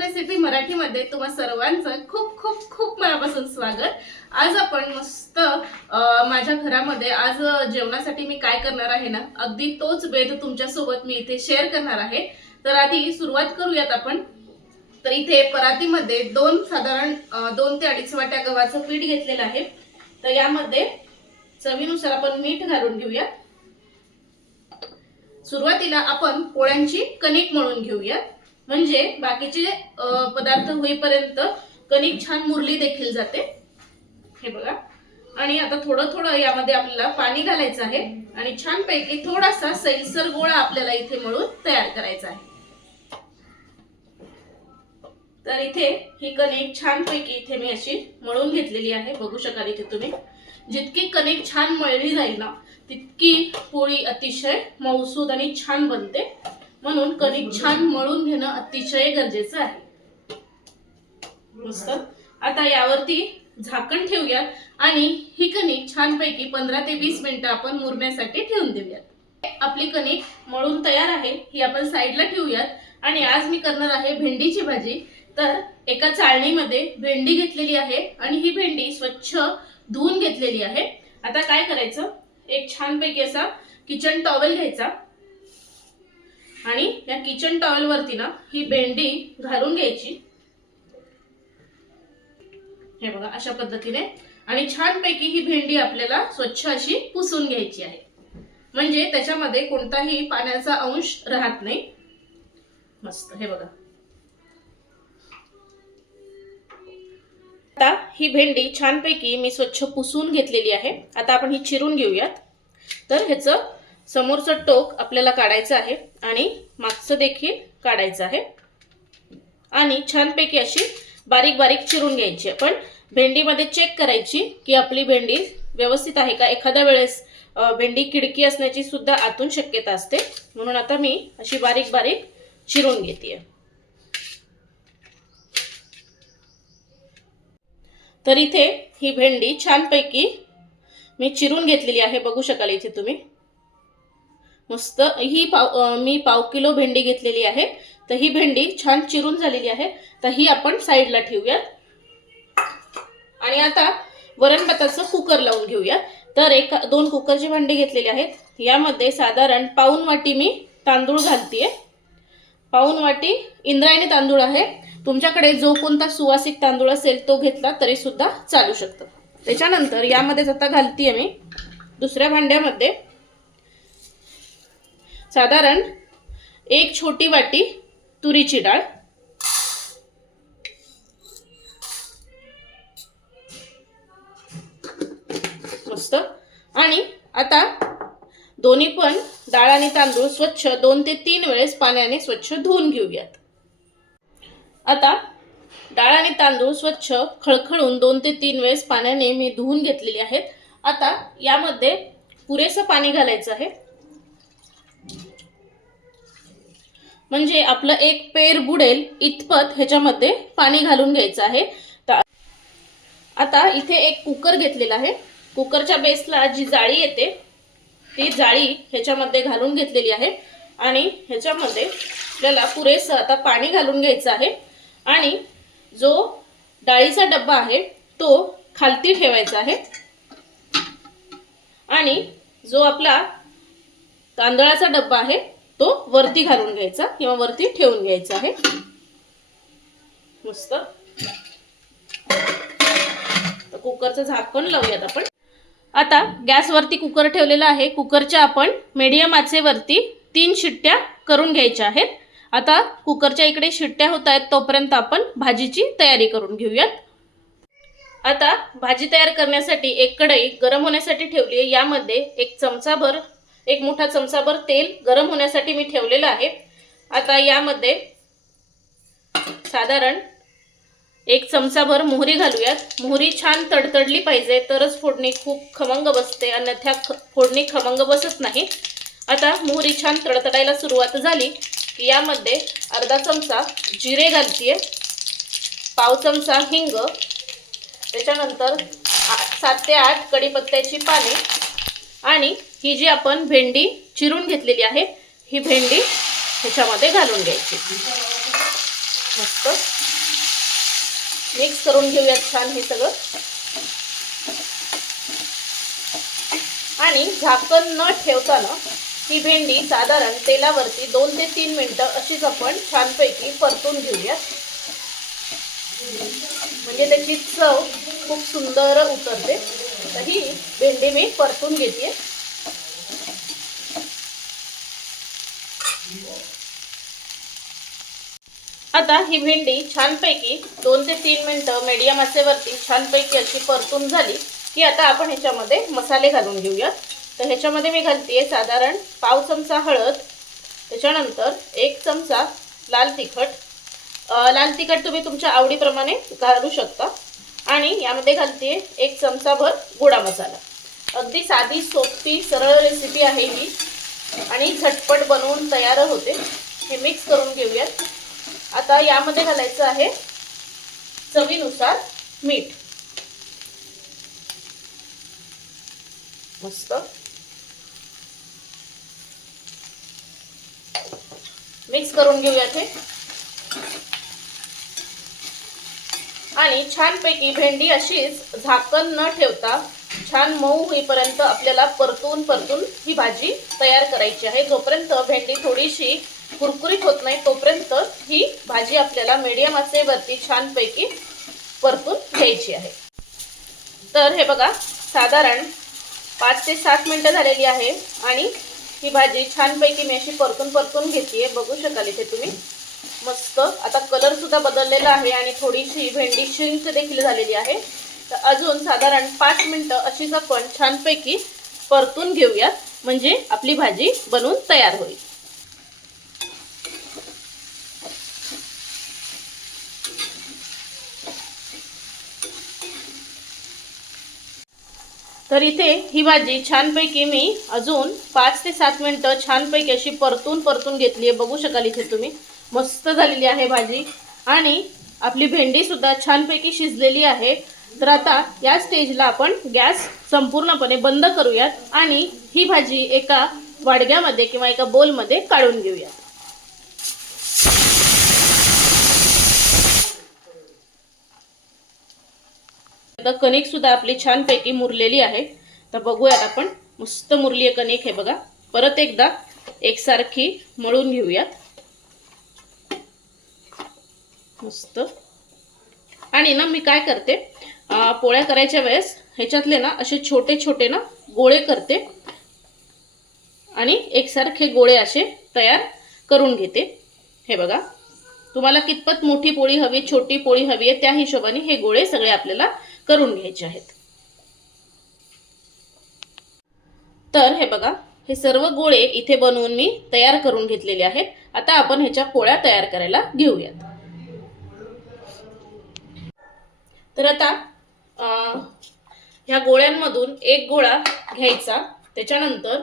Recipe मराठीमध्ये तुम्हा सर्वांचं खूप खूप खूप मनापासून स्वागत. आज आपण मस्त माझ्या घरामध्ये आज जेवणासाठी मी काय करणार आहे ना अगदी तोच बेद तुमच्यासोबत मी इथे शेअर करणार आहे. तर आधी सुरुवात करूयात आपण. तर इथे परातीमध्ये दोन साधारण दोन ते अडीच वाट्या गव्हाचं पीठ घेतलेलं आहे. तर यामध्ये चवीनुसार आपण मीठ घालून घेऊया. सुरुवातीला आपण पोळ्यांची कणिक मळून घेऊयात. म्हणजे बाकीचे पदार्थ होईपर्यंत कणिक छान मुरली देखील जाते. हे बघा. आणि आता थोडं थोडं यामध्ये आपल्याला पाणी घालायचं आहे आणि छानपैकी थोडासा सैलसर गोळा आपल्याला इथे मळून तयार करायचा आहे. तर इथे ही कणिक छानपैकी इथे मी अशी मळून घेतलेली आहे. बघू शकाल इथे तुम्ही. जितकी कणिक छान मळली जाईल ना तितकी पोळी अतिशय मऊसूद आणि छान बनते. म्हणून कणिक छान मळून घेणं अतिशय गरजेचं आहे. मस्त. आता यावरती झाकण ठेवूयात आणि ही कणिक छानपैकी पंधरा ते वीस मिनिटं आपण मुरण्यासाठी ठेवून देऊयात. आपली कणिक मळून तयार आहे ही आपण साईडला ठेवूयात. आणि आज मी करणार आहे भेंडीची भाजी. तर एका चाळणीमध्ये भेंडी घेतलेली आहे आणि ही भेंडी स्वच्छ धुवून घेतलेली आहे. आता काय करायचं? एक छानपैकी असा किचन टॉवेल घ्यायचा. आणि या किचन टॉवेल वरती ना ही भेंडी घालून घ्यायची. हे बघा अशा पद्धतीने. आणि छानपैकी ही भेंडी आपल्याला स्वच्छ अशी पुसून घ्यायची आहे. म्हणजे त्याच्यामध्ये कोणताही पाण्याचा अंश राहत नाही. मस्त हे बघा. आता ही भेंडी छानपैकी मी स्वच्छ पुसून घेतलेली आहे. आता आपण ही चिरून घेऊयात. तर ह्याचं समोरचं टोक आपल्याला काढायचं आहे आणि मागचं देखील काढायचं आहे. आणि छानपैकी अशी बारीक बारीक चिरून घ्यायची आपण भेंडीमध्ये चेक करायची की आपली भेंडी व्यवस्थित आहे का? एखाद्या वेळेस भेंडी किडकी असण्याची सुद्धा आतून शक्यता असते. म्हणून आता मी अशी बारीक बारीक चिरून घेते तर इथे ही भेंडी छानपैकी मी चिरून घेतलेली आहे. बघू शकाल इथे तुम्ही. मस्त. ही पाव मी पाव किलो भेंडी घेतलेली आहे. तर ही भेंडी छान चिरून झालेली आहे. तर ही आपण साईडला ठेवूयात. आणि आता वरण भाताचं कुकर लावून घेऊया तर एका दोन कुकरची भांडी घेतलेली आहेत. यामध्ये साधारण पाऊन वाटी मी तांदूळ घालतीये. पाऊन वाटी इंद्रायणी तांदूळ आहे. तुमच्याकडे जो कोणता सुवासिक तांदूळ असेल तो घेतला तरी सुद्धा चालू शकतं. त्याच्यानंतर यामध्येच आता घालतीये मी दुसऱ्या भांड्यामध्ये. साधारण एक छोटी वाटी तुरीची डाळ. मस्त. आणि आता दोन्ही पण डाळ आणि तांदूळ स्वच्छ दोन ते तीन वेळेस पाण्याने स्वच्छ धुवून घेऊयात. आता डाळ आणि तांदूळ स्वच्छ खळखळून दोन ते तीन वेळेस पाण्याने मी धुवून घेतलेली आहेत. आता यामध्ये पुरेसं पाणी घालायचं आहे. म्हणजे आपलं एक पेर बुडेल इतपत ह्याच्यामध्ये पाणी घालून घ्यायचं आहे. तर आता इथे एक कुकर घेतलेला आहे. कुकरच्या बेसला जी जाळी येते ती जाळी ह्याच्यामध्ये घालून घेतलेली आहे. आणि ह्याच्यामध्ये आपल्याला पुरेसं आता पाणी घालून घ्यायचं आहे. आणि जो डाळीचा डब्बा आहे तो खालती ठेवायचा आहे. आणि जो आपला तांदळाचा डब्बा आहे तो वरती घालून घ्यायचा किंवा वरती ठेवून घ्यायचा आहे. मस्त. कुकरचं झाकण लावूयात आपण. आता गॅसवरती कुकर ठेवलेला आहे. कुकरच्या आपण मीडियम आचेवरती तीन शिट्ट्या करून घ्यायच्या आहेत. आता कुकरच्या इकडे शिट्ट्या होत आहेत तोपर्यंत आपण भाजीची तयारी करून घेऊयात. आता भाजी तयार करण्यासाठी एक कढई गरम होण्यासाठी ठेवली आहे. यामध्ये एक चमचाभर एक मोठा चमचाभर तेल गरम होण्यासाठी मी ठेवलेलं आहे. आता यामध्ये साधारण एक चमचाभर मोहरी घालूयात. मोहरी छान तडतडली पाहिजे तरच फोडणी खूप खमंग बसते अन्यथा ख फोडणी खमंग बसत नाही. आता मोहरी छान तडतडायला सुरुवात झाली. की यामध्ये अर्धा चमचा जिरे घालतीये. पाव चमचा हिंग. त्याच्यानंतर आ- सात ते आठ कढीपत्त्याची पाने. आणि ही जी आपण भेंडी चिरून घेतलेली आहे ही भेंडी ह्याच्यामध्ये घालून घ्यायची. मस्त. मिक्स करून घेऊयात छान हे सगळं. आणि झाकण न ठेवताना ही भेंडी साधारण तेलावरती दोन ते तीन मिनटं अशीच आपण छानपैकी परतून घेऊयात. म्हणजे त्याची चव खूप सुंदर उतरते. तर ही भेंडी मी परतून घेते आता ही भेंडी छानपैकी दोन ते तीन मिनटं मीडियम असेवरती छानपैकी अशी परतून झाली की आता आपण ह्याच्यामध्ये मसाले घालून घेऊया तर ह्याच्यामध्ये मी घालते साधारण पाव चमचा हळद त्याच्यानंतर एक चमचा लाल तिखट. लाल तिखट तुम्ही तुमच्या आवडीप्रमाणे घालू शकता. आणि यामध्ये घालते एक चमचाभर गोडा मसाला. अगदी साधी सोपी सरळ रेसिपी आहे ही. आणि झटपट बनवून तयार होते. हे मिक्स करून घेऊयात. आता यामध्ये घालायचं आहे चवीनुसार मीठ. मस्त. मिक्स करून घेऊया ते आणि छानपैकी भेंडी अशीच झाकण न ठेवता छान मऊ होईपर्यंत आपल्याला परतून परतून ही भाजी तयार करायची आहे. जोपर्यंत भेंडी थोडीशी कुरकुरीत होत नाही तोपर्यंत ही भाजी आपल्याला मीडियम आचेवरती छानपैकी परतून घ्यायची आहे. तर हे बघा साधारण पाच ते सात मिनटं झालेली आहे आणि ही भाजी छानपैकी मी अशी परतून परतून घेते बघू शकाल इथे तुम्ही. मस्त. आता कलरसुद्धा बदललेला आहे आणि थोडीशी भेंडी शिंक देखील झालेली आहे. तर अजून साधारण पाच मिनटं अशीच आपण छानपैकी परतून घेऊयात. म्हणजे आपली भाजी बनवून तयार होईल. तर इथे ही भाजी छानपैकी मी अजून पाच ते सात मिनटं छानपैकी अशी परतून परतून घेतली आहे. बघू शकाल इथे तुम्ही. मस्त झालेली आहे भाजी. आणि आपली भेंडी सुद्धा छानपैकी शिजलेली आहे. तर आता या स्टेजला आपण गॅस संपूर्णपणे बंद करूयात आणि ही भाजी एका वाडग्यामध्ये किंवा एका बोलमध्ये काढून घेऊयात. आता कणिक सुद्धा आपली छानपैकी मुरलेली आहे. तर बघूयात आपण मस्त मुरली आहे कणिक हे बघा. परत एकदा एकसारखी मळून घेऊयात. मस्त. आणि ना मी काय करते पोळ्या करायच्या वेळेस ह्याच्यातले ना असे छोटे छोटे ना गोळे करते. आणि एकसारखे गोळे असे तयार करून घेते. हे बघा. तुम्हाला कितपत मोठी पोळी हवी छोटी पोळी हवी आहे त्या हिशोबाने हे गोळे सगळे आपल्याला करून घ्यायचे आहेत. तर हे बघा. हे सर्व गोळे इथे बनवून मी तयार करून घेतलेले आहेत. आता आपण ह्याच्या पोळ्या तयार करायला घेऊयात. तर आता ह्या गोळ्यांमधून एक गोळा घ्यायचा. त्याच्यानंतर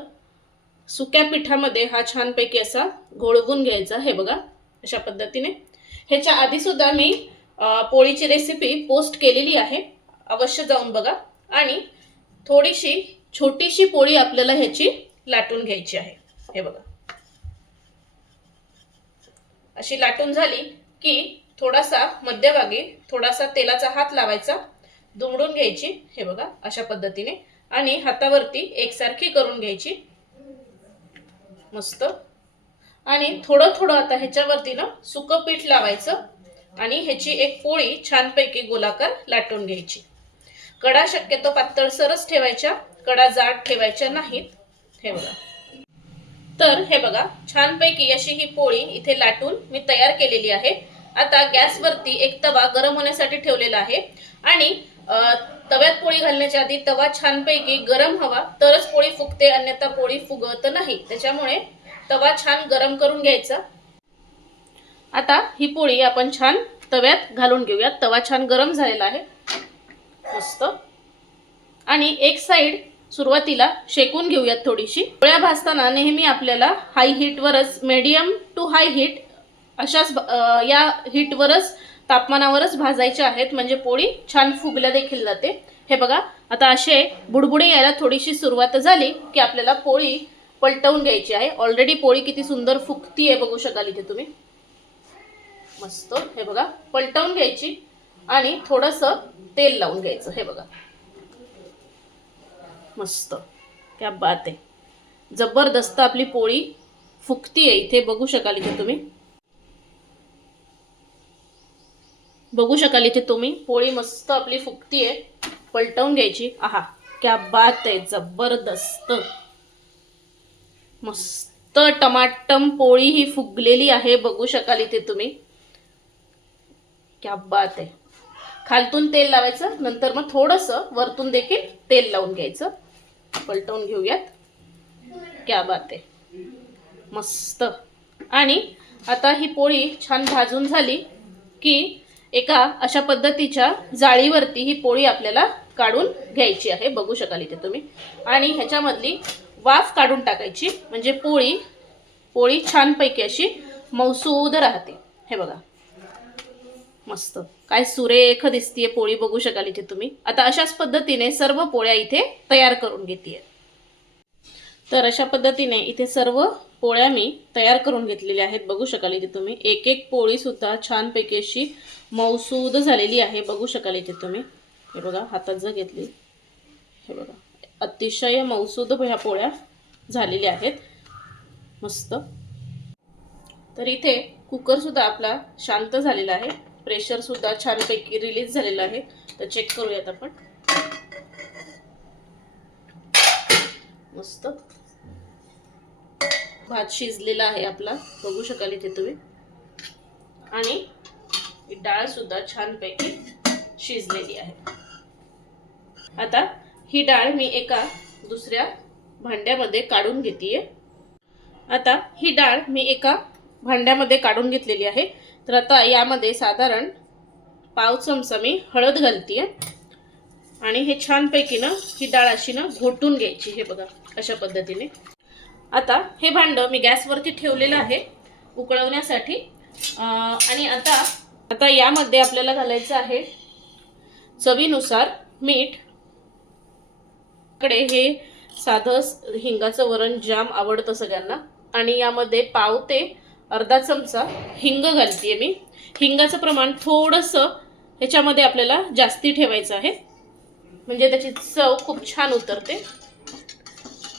सुक्या पिठामध्ये हा छानपैकी असा घोळवून घ्यायचा. हे बघा अशा पद्धतीने. ह्याच्या आधी सुद्धा मी पोळीची रेसिपी पोस्ट केलेली आहे. अवश्य जाऊन बघा. आणि थोडीशी छोटीशी पोळी आपल्याला ह्याची लाटून घ्यायची आहे. हे बघा. अशी लाटून झाली की थोडासा मध्यभागी थोडासा तेलाचा हात लावायचा. दुमडून घ्यायची हे बघा अशा पद्धतीने. आणि हातावरती एकसारखी करून घ्यायची. मस्त. आणि थोडं थोडं आता ह्याच्यावरती ना सुकं पीठ लावायचं आणि ह्याची एक पोळी छानपैकी गोलाकार लाटून घ्यायची. कडा शक्यतो पातळसरच ठेवायच्या कडा जाड ठेवायच्या नाहीत. हे बघा. तर हे बघा छानपैकी अशी ही पोळी इथे लाटून मी तयार केलेली आहे. आता गॅसवरती एक तवा गरम होण्यासाठी ठेवलेला आहे. आणि तव्यात पोळी घालण्याच्या आधी तवा छानपैकी गरम हवा तरच पोळी फुगते अन्यथा पोळी फुगत नाही. त्याच्यामुळे तवा छान गरम करून घ्यायचा. आता ही पोळी आपण छान तव्यात घालून घेऊया तवा छान गरम झालेला आहे. मस्त. आणि एक साईड सुरुवातीला शेकून घेऊयात थोडीशी. पोळ्या भाजताना नेहमी आपल्याला हाय हीटवरच मीडियम टू हाय हीट अशाच या हीटवरच तापमानावरच भाजायच्या आहेत म्हणजे पोळी छान फुगल्या देखील जाते. हे बघा आता असे बुडबुडे यायला थोडीशी सुरुवात झाली की आपल्याला पोळी पलटवून घ्यायची आहे. ऑलरेडी पोळी किती सुंदर फुगती आहे बघू शकाल इथे तुम्ही. मस्त हे बघा पलटवून घ्यायची आणि थोडंसं तेल लावून घ्यायचं हे बघा. मस्त क्या बात आहे. जबरदस्त आपली पोळी फुगती आहे इथे बघू शकाल इथे तुम्ही. बघू शकाल इथे तुम्ही पोळी मस्त आपली फुगती आहे पलटवून घ्यायची. आहा क्या बात आहे जबरदस्त. मस्त टमाटम पोळी ही फुगलेली आहे बघू शकाल इथे तुम्ही. क्या बात आहे. खालतून तेल लावायचं नंतर मग थोडंसं वरतून देखील तेल लावून घ्यायचं. पलटवून घेऊयात. क्या बात आहे. मस्त. आणि आता ही पोळी छान भाजून झाली की एका अशा पद्धतीच्या जाळीवरती ही पोळी आपल्याला काढून घ्यायची आहे. बघू शकाल इथे तुम्ही. आणि ह्याच्यामधली वाफ काढून टाकायची. म्हणजे पोळी पोळी छानपैकी अशी मौसूद राहते. हे बघा. मस्त. काय सुरेख दिसतीये पोळी. बघू शकाल इथे तुम्ही. आता अशाच पद्धतीने सर्व पोळ्या इथे तयार करून घेते तर अशा पद्धतीने इथे सर्व पोळ्या मी तयार करून घेतलेल्या आहेत. बघू शकाल इथे तुम्ही. एक एक पोळीसुद्धा छानपैकी अशी मौसूद झालेली आहे. बघू शकाल इथे तुम्ही. हे बघा हातात जर घेतली. हे बघा. अतिशय मौसूद ह्या पोळ्या झालेल्या आहेत. मस्त. तर इथे कुकरसुद्धा आपला शांत झालेला आहे. प्रेशरसुद्धा छानपैकी रिलीज झालेलं आहे. तर चेक करूयात आपण. मस्त. भात शिजलेला आहे आपला. बघू शकाल इथे तुम्ही. आणि ही डाळ सुद्धा छानपैकी शिजलेली आहे. आता ही डाळ मी एका दुसऱ्या भांड्यामध्ये काढून घेतेय. आता ही डाळ मी एका भांड्यामध्ये काढून घेतलेली आहे. तर आता यामध्ये साधारण पाव चमचा मी हळद घालते आणि हे छानपैकी ना ही डाळ अशी ना घोटून घ्यायची. हे बघा. अशा पद्धतीने. आता हे भांडं मी गॅसवरती ठेवलेलं आहे उकळवण्यासाठी. आणि आता आता यामध्ये आपल्याला घालायचं आहे चवीनुसार मीठ. कडे हे साधं हिंगाचं वरण जाम आवडतं सगळ्यांना. आणि यामध्ये पाव ते अर्धा चमचा हिंग घालते मी. हिंगाचं प्रमाण थोडंसं ह्याच्यामध्ये आपल्याला जास्ती ठेवायचं आहे. म्हणजे त्याची चव खूप छान उतरते.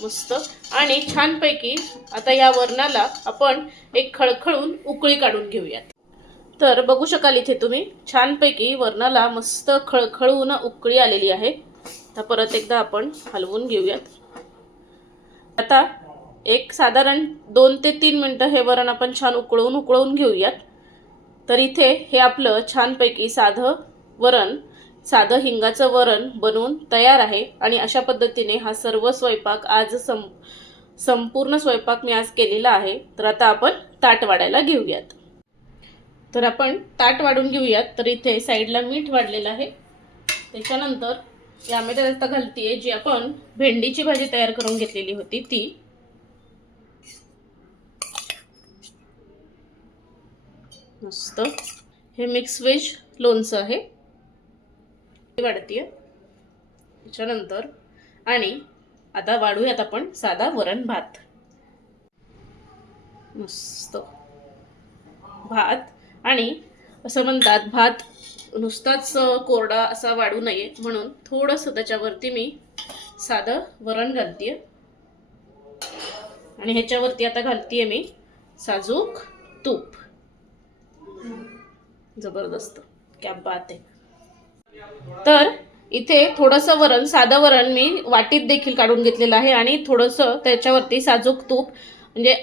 मस्त. आणि छानपैकी आता या वरणाला आपण एक खळखळून उकळी काढून घेऊयात. तर बघू शकाल इथे तुम्ही छानपैकी वरणाला मस्त खळखळून उकळी आलेली आहे. आता परत एकदा आपण हलवून घेऊयात. आता एक साधारण दोन ते तीन मिनटं हे वरण आपण छान उकळवून उकळवून घेऊयात. तर इथे हे आपलं छानपैकी साधं वरण साधं हिंगाचं वरण बनवून तयार आहे आणि अशा पद्धतीने हा सर्व स्वयंपाक आज सं संपूर्ण स्वयंपाक मी आज केलेला आहे. तर आता आपण ताट वाढायला घेऊयात. तर आपण ताट वाढून घेऊयात. तर इथे साईडला मीठ वाढलेलं आहे. त्याच्यानंतर यामध्ये आता घालतीये जी आपण भेंडीची भाजी तयार करून घेतलेली होती ती. मस्त. हे मिक्स व्हेज लोणचं आहे. वाढतीये. त्याच्यानंतर आणि आता वाढूयात आपण साधा वरण भात. मस्त. भात आणि असं म्हणतात भात नुसताच कोरडा असा वाढू नये म्हणून थोडंसं त्याच्यावरती मी साधं वरण घालतीये. आणि ह्याच्यावरती आता घालतीये मी साजूक तूप. जबरदस्त. क्या बात आहे. तर इथे थोडंसं वरण साधं वरण मी वाटीत देखील काढून घेतलेलं आहे आणि थोडंसं त्याच्यावरती साजूक तूप. म्हणजे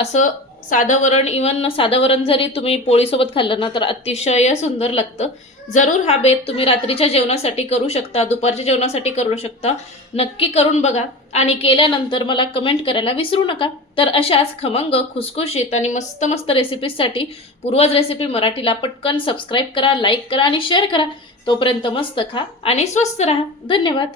असं साधं वरण इवन साधं वरण जरी तुम्ही पोळीसोबत खाल्लं ना तर अतिशय सुंदर लागतं. जरूर हा बेत तुम्ही रात्रीच्या जेवणासाठी करू शकता दुपारच्या जेवणासाठी करू शकता. नक्की करून बघा. आणि केल्यानंतर मला कमेंट करायला विसरू नका. तर अशाच खमंग खुसखुशीत आणि मस्त मस्त रेसिपीजसाठी पूर्वज रेसिपी मराठीला पटकन सबस्क्राईब करा लाईक करा आणि शेअर करा. तोपर्यंत मस्त खा आणि स्वस्त राहा. धन्यवाद.